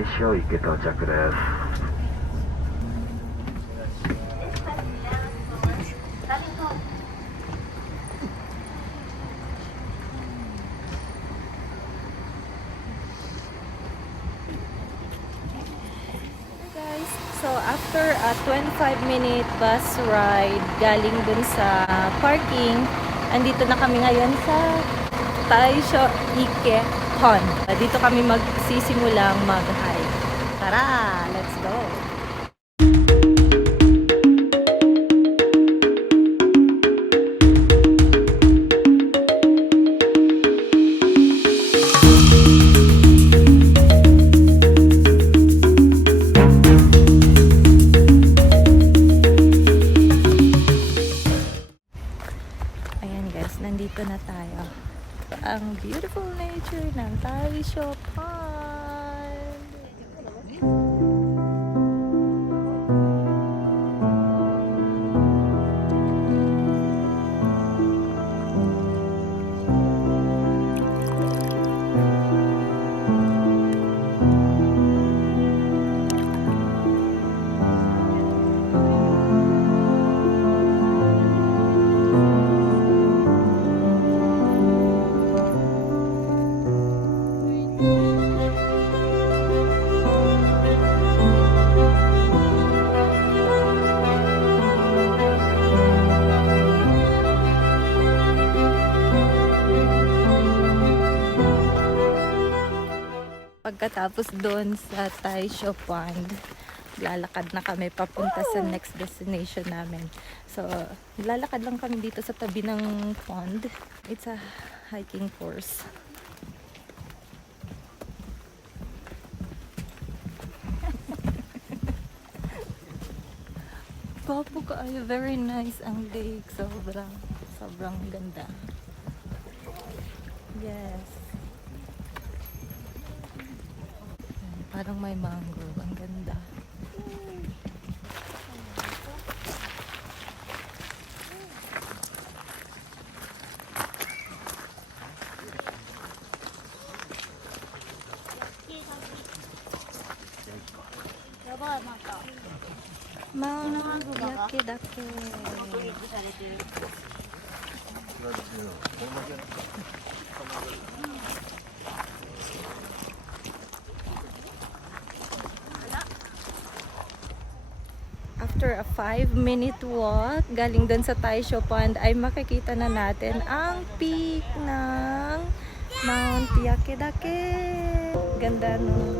nature.It 到着です。Guys, so after a 25-minute bus ride galing dun sa parking, andito na kami ngayon sa nature.It Pond. Dito kami magsisimulang mag-hike. Tara, let's go! Nandito na tayo. Ang beautiful nature ng Taisho Pond. Pagkatapos doon sa Taisho Pond, lalakad na kami papunta sa next destination namin. So, lalakad lang kami dito sa tabi ng pond. It's a hiking course. Gwapo kaayo, very nice ang lake. Sobrang ganda. Yes. Parang may mangrove. Ang ganda. Yake dake. After a 5-minute walk, galing dun sa Taisho Pond, ay makikita na natin ang peak ng Mount Yakedake. Ganda, no?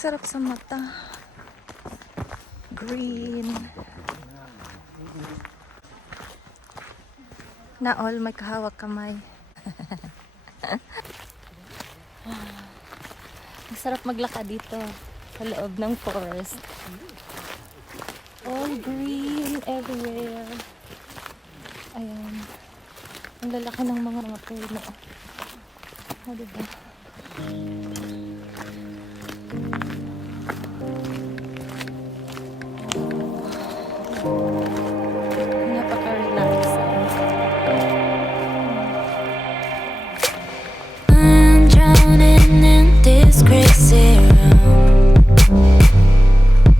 Sarap sa mata. Green. Na all may kahawak kamay. Ang sarap maglakad dito sa loob ng forest. All green everywhere. Ayan. Ang lalaki ng mga puno. O, diba? this crazy room.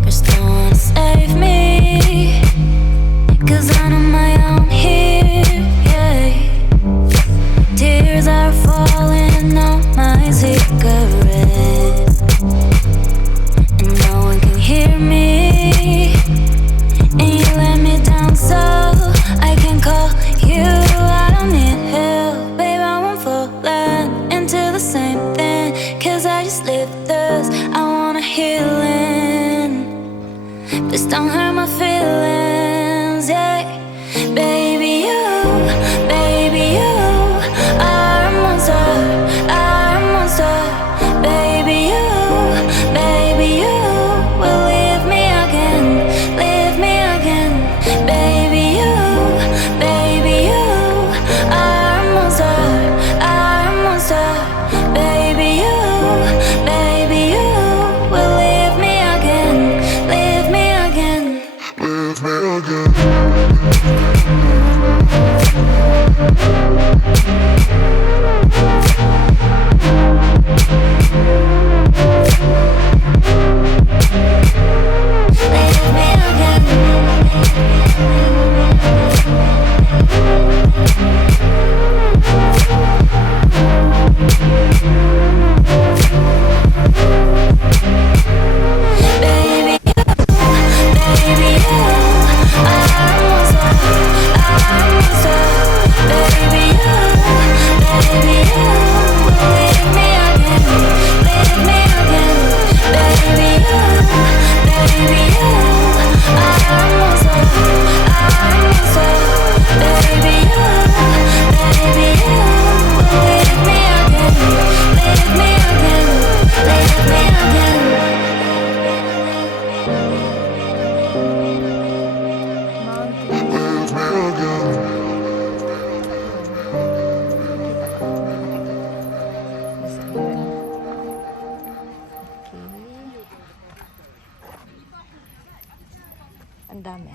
There's no one to save me, 'cause I'm on my own here, yeah. Tears are falling on my cigarette, and no one can hear me. And you let me down so I can call you. I don't need help, babe, I won't falling into the same thing, 'cause I just live this. I want a healing. Please don't hurt my feelings, yeah. Baby, you are a monster, are a monster. Baby, you will leave me again, leave me again. Baby, you are a monster, are a monster. Baby, you will leave me again, leave me again. Leave me again. Ang dami.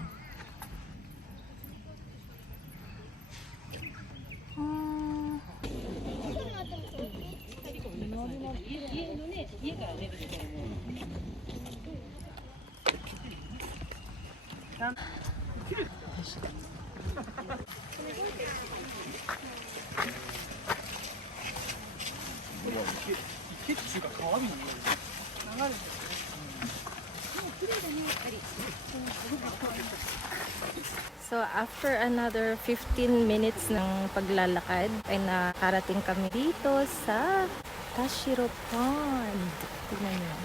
So after another 15 minutes ng paglalakad ay nakarating kami dito sa Tashiro Pond. Tingnan niyo.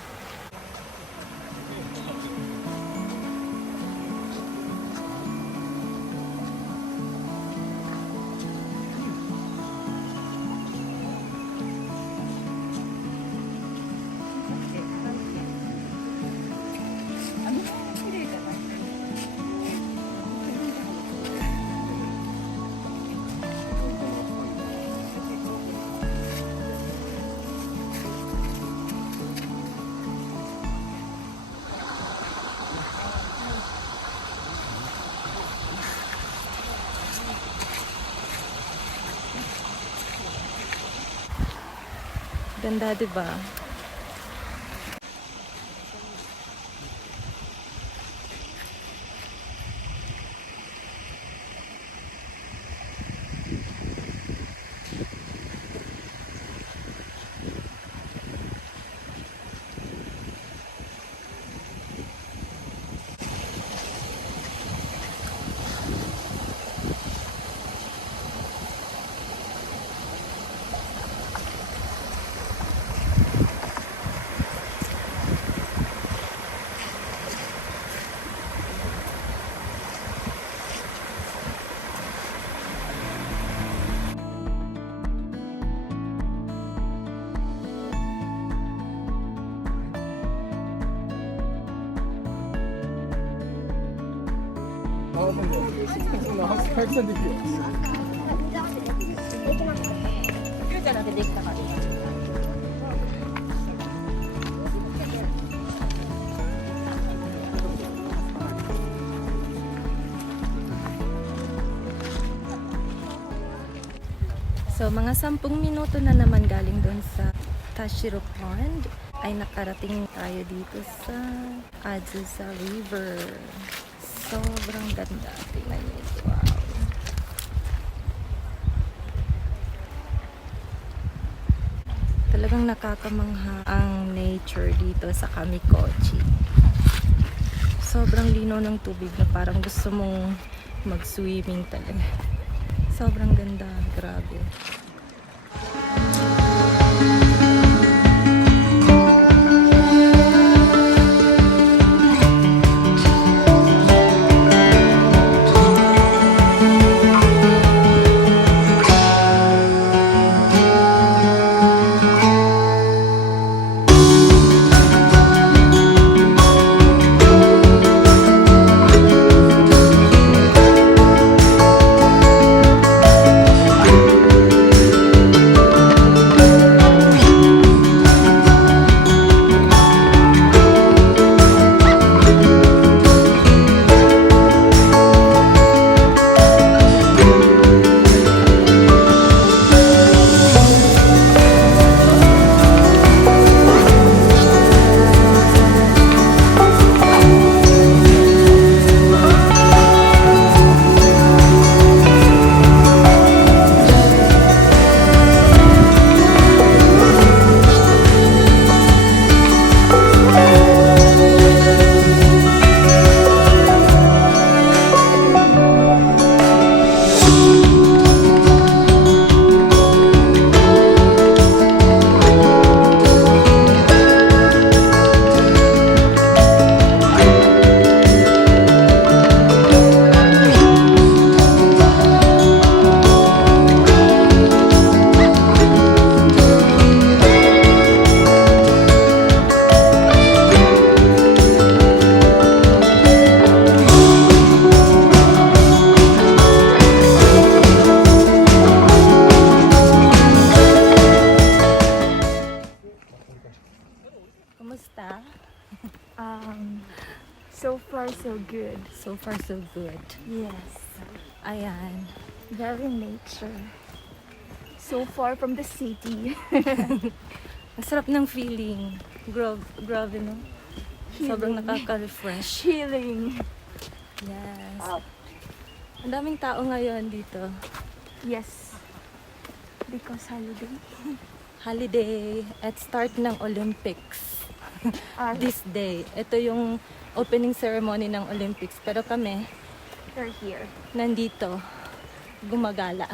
Ganda, diba? So mga 10 minuto na naman galing doon sa Tashiro Pond ay nakarating tayo dito sa Azusa River. Sobrang ganda. Tingnan niyo ito. Wow. Talagang nakakamangha ang nature dito sa Kamikochi. Sobrang linaw ng tubig na parang gusto mong mag-swimming talaga. Sobrang ganda. Grabe. Kumusta? So far so good. So far, so good. Yes. Ayan. Very nature. So far from the city. Ang sarap ng feeling. Grabe, no? Sobrang Healing. nakaka-refresh. Chilling. Yes. Ang daming tao ngayon dito. Yes. Because holiday. Holiday at start ng Olympics. This This day. Ito yung opening ceremony ng Olympics. Pero kami, we're here. nandito, gumagala.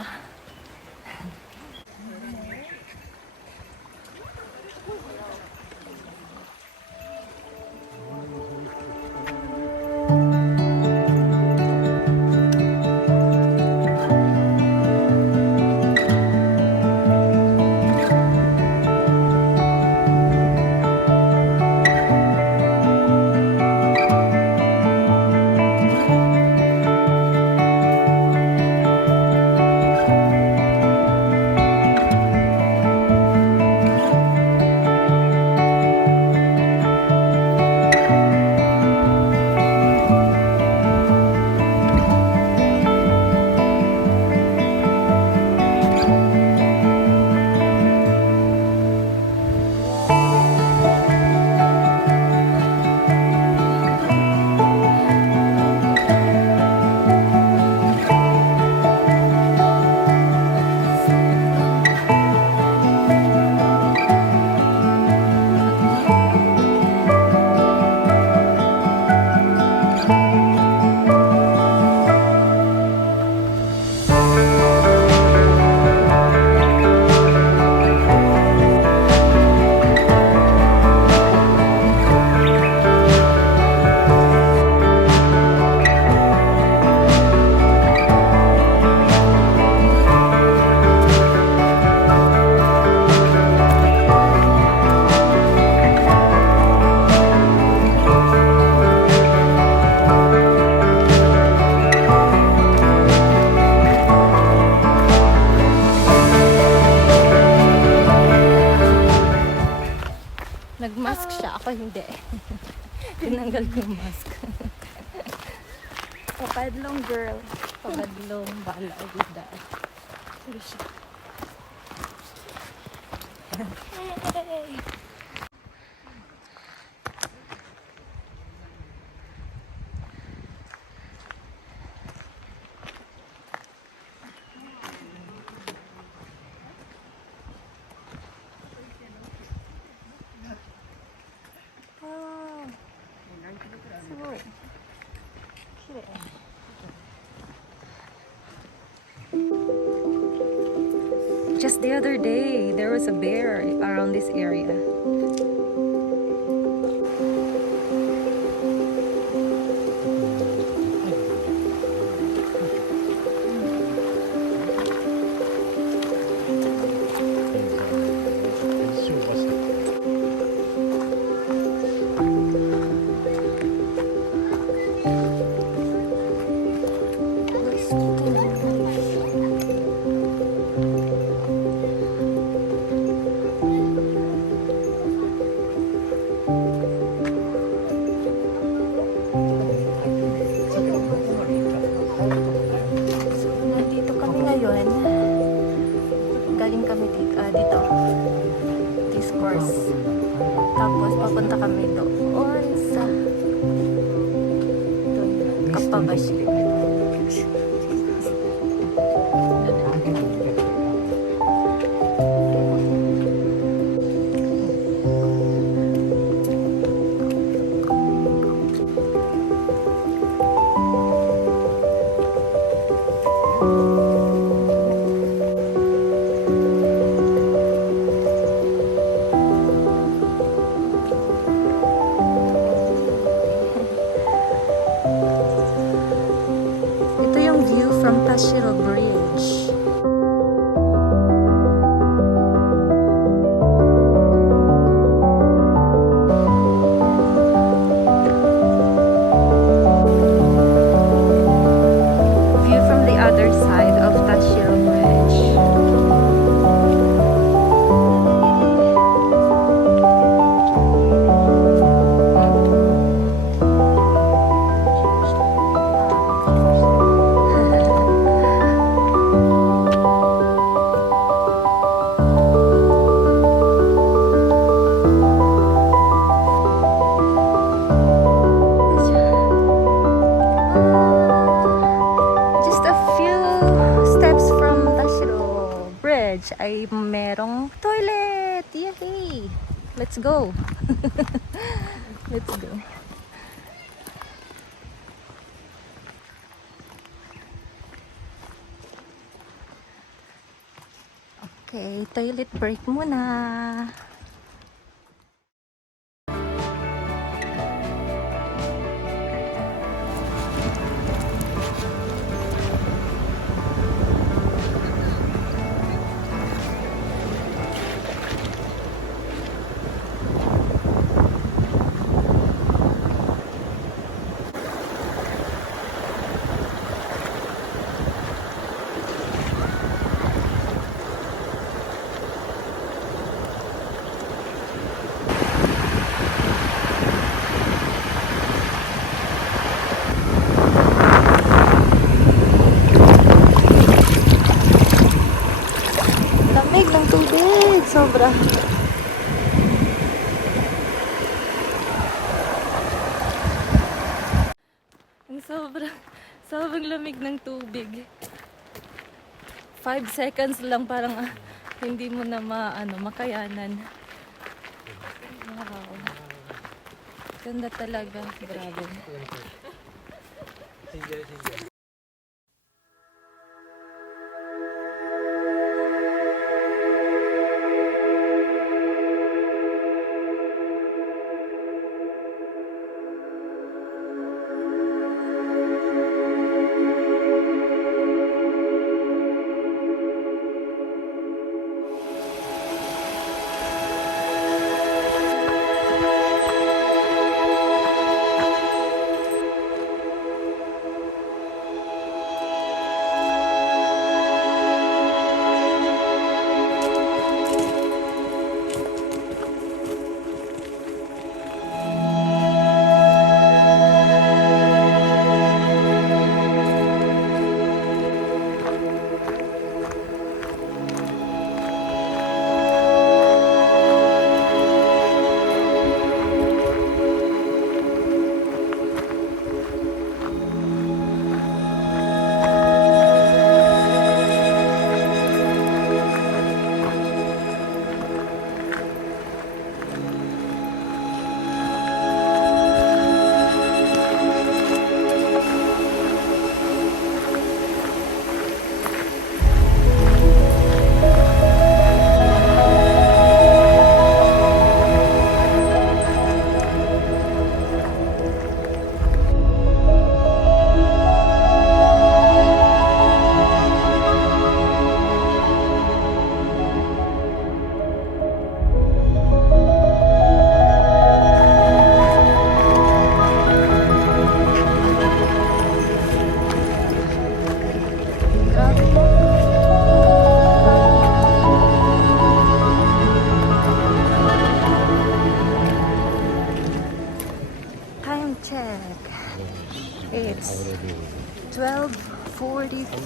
Nag-mask siya, ako hindi. Tinanggal ko yung mask. Papadlong girl. Pabadlong, bahala with that. Hey. Just the other day, there was a bear around this area. Nandito kami ngayon. Galing kami dito. This course. Tapos papunta kami doon sa Kapabashi. Ito yung view from Tashiro Bridge. View from the other side of Tashiro Bridge. Just a few steps from Tashiro Bridge ay merong toilet. Yay! Let's go. Let's go. Okay, toilet break muna. Lamig ng tubig. Sobra. Ang sobrang lamig ng tubig. 5 seconds lang parang hindi mo na makayanan. Wow. Ganda talaga. Grabe.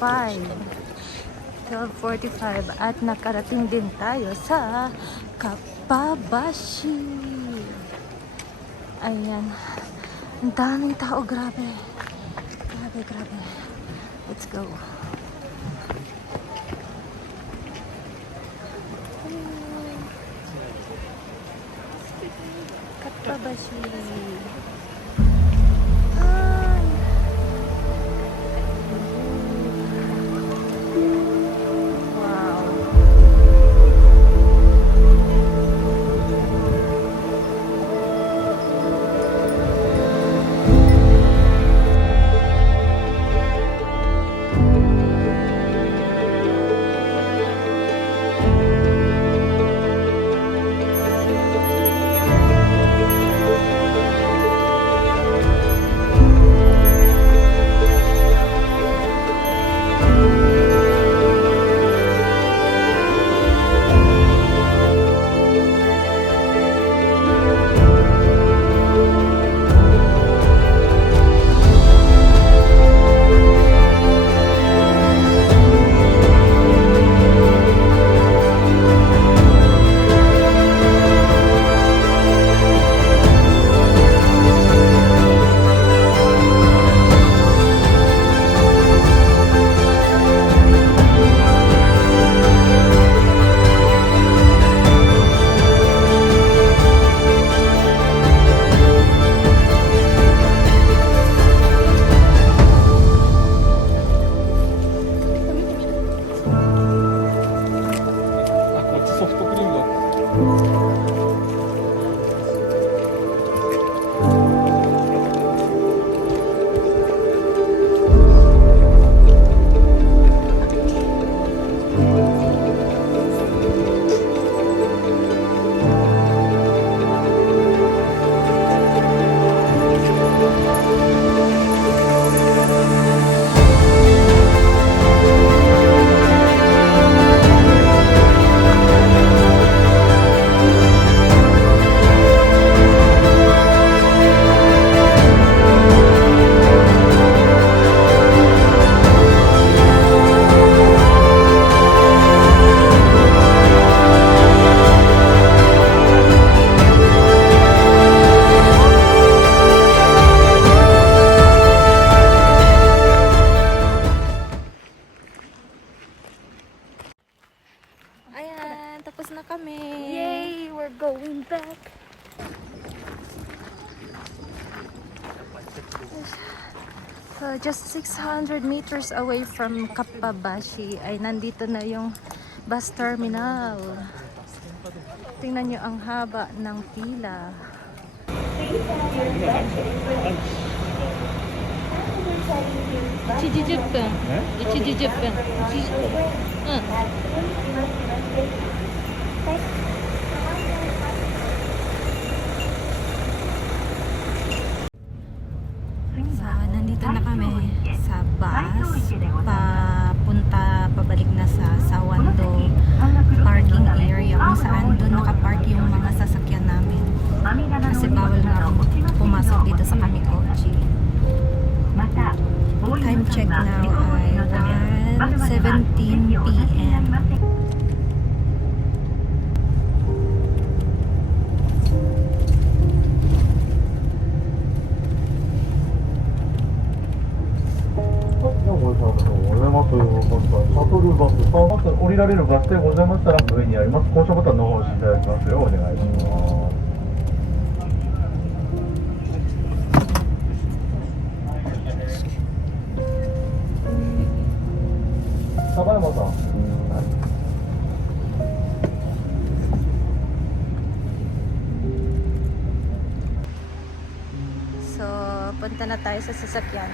12:45 at nakarating din tayo sa Kappabashi. Ayan. Ang daming tao, grabe. Grabe. Let's go. Kappabashi. Ayan, tapos na kami. Yay! We're going back. So, just 600 meters away from Kappabashi ay nandito na yung bus terminal. Tingnan nyo ang haba ng pila. 1時10分。1時10分。うん。 Nandito na kami sa bus pabalik na sa Sawando parking area kung saan doon nakapark yung mga sasakyan namin kasi bawal na pumasok dito sa Kamikochi. Time check now ay 1:17 p.m.降りられるバス停ございましたら上にあります降車ボタンの方を押していただきますようお願いします。高山さん。So, punta na tayo sa sasakyan.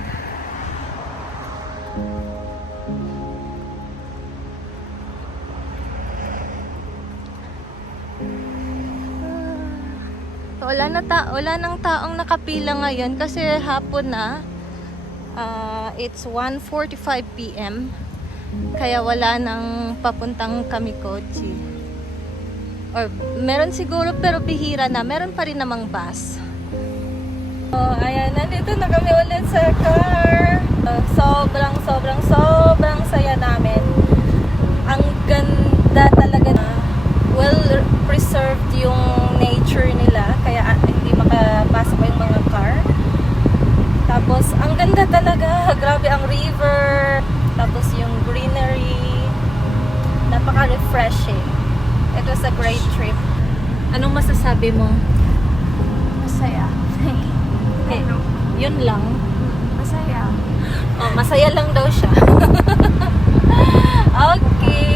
Wala nang taong nakapila ngayon kasi hapon na. It's 1:45 p.m. Kaya wala nang papuntang Kamikochi. Or meron siguro pero bihira na. Meron pa rin namang bus. So, ayan, nandito na kami ulit sa car. Sobrang saya namin. Ang ganda talaga na. Well preserved yung nature nila, kaya hindi makapasok yung mga car. Tapos ang ganda talaga, grabe ang river, tapos yung greenery, napaka-refreshing. It was a great trip. Anong masasabi mo? Masaya. Eh, yun lang. Masaya. Oh, masaya lang daw siya. Okay.